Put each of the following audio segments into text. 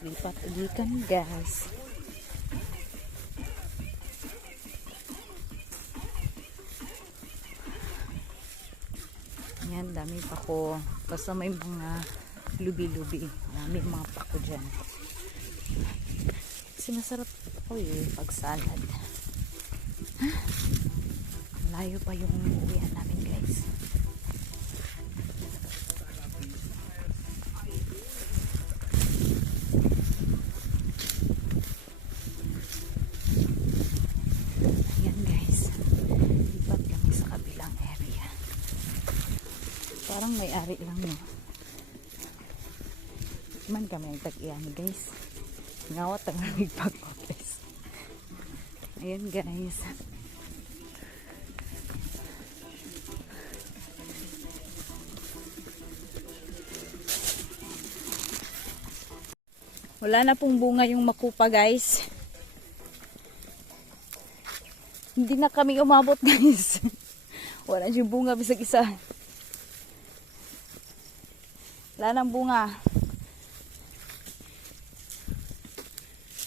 Lipat ulit kami guys. Yan, dami pako. Basta may mga lubi-lubi. Dami mga pako dyan. Kasi masarap po pag salad. Layo pa yung uwian namin guys. Ayan guys. Lipat kami sa kabilang area. Parang may-ari lang no. Man kami ang tag-iyan guys. Ngawat ang nagpag-office. Ayan guys. Wala na pong bunga yung makupa guys. Hindi na kami umabot guys. Wala yung bunga bisag isa. Wala nang bunga.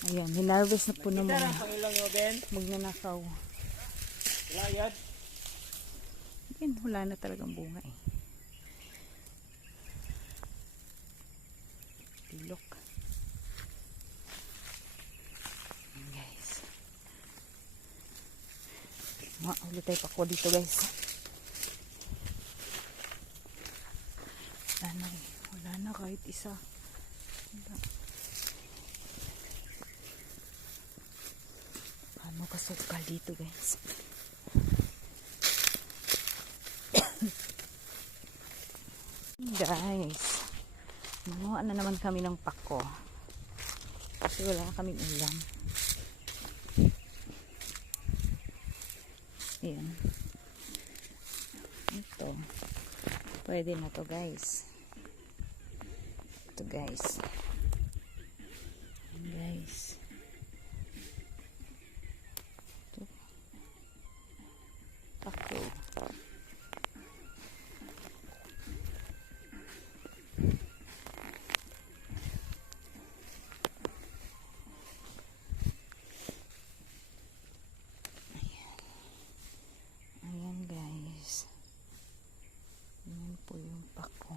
Ayan, hinarvest na po ng mga magnanakaw. Ayan, wala na talagang bunga eh. Tilok. Ayan guys. Ulit tayo pa ko dito guys. Wala na kahit isa. Wala. Ano kasukal dito guys. Guys, manuha na naman kami ng pako kasi wala na kaming ulam. Ayan, ito pwede na to guys. Ito guys. Ayan guys. Pako. Ayan guys. Ayan po yung pako.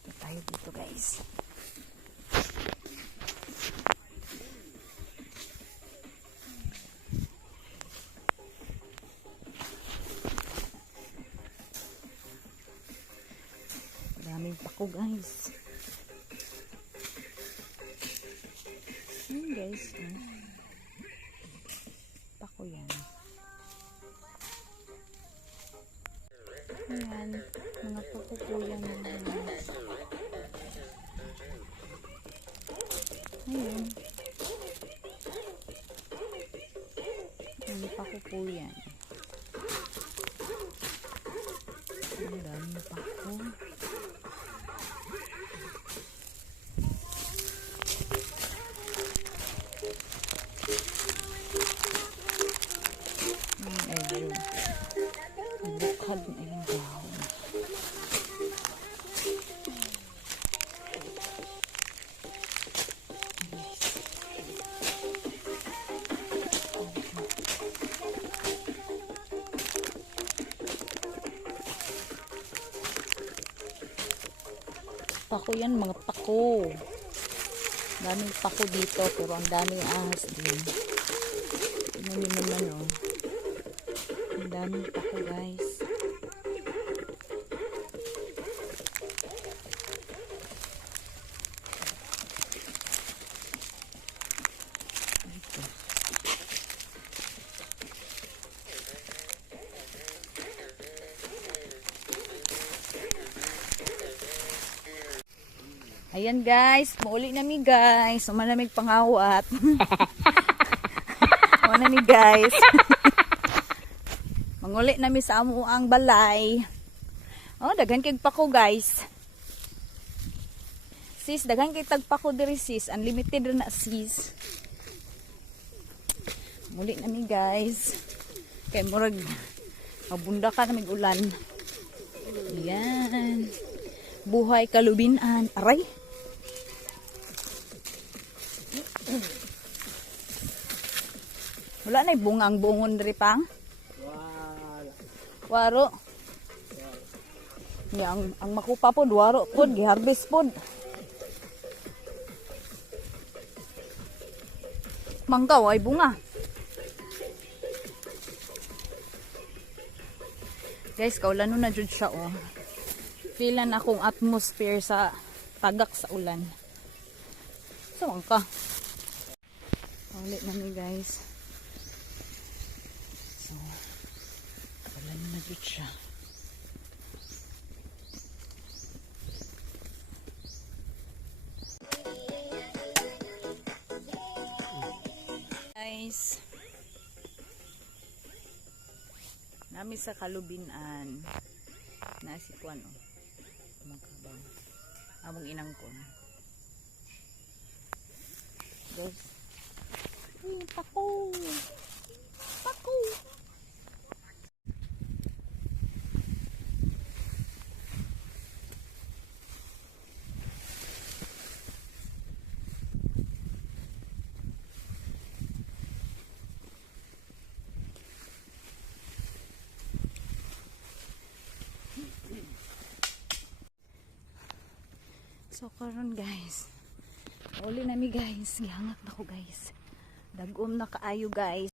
Ito tayo dito guys. Daming pako guys. Ayan guys. Pako yan. Ayan. Mga pako po yan. Ayan. Mga pako po yan. Ang daming pako. Bukad na yung dahon. Pako yan, mga pako. Daming pako dito pero ang daming ahas din. Tignan nyo naman oh. Ang daming pako guys. Ayan guys, mauli na mi guys. Malamig pangawat. Ano ni guys. Manguli na mi sa amo ang balay. Oh, daghan kay pako guys. Sis, daghan kay tagpako diri sis. Unlimited ra na sis. Muli na mi guys. Kay murag mabunda ka na mig ulan. Ayan. Buhay kalubinan. Aray. Wala na bungang bungon diri pang. Waro. Ya, ang makupa po waro po gi-harvest po. Manggaw ay bunga. Guys, kaulan na jud siya oh. Feelan akong atmosphere sa tagak sa ulan. So, ka. Ulit na ni guys. So, kaulan na jud siya. Guys, nami sa kalubinan na si Kuan oh. Magkabang among inangkon guys. Uy, pako pako. So karon guys, uli na mi guys, gihangat na ko guys, dagom na kaayo guys.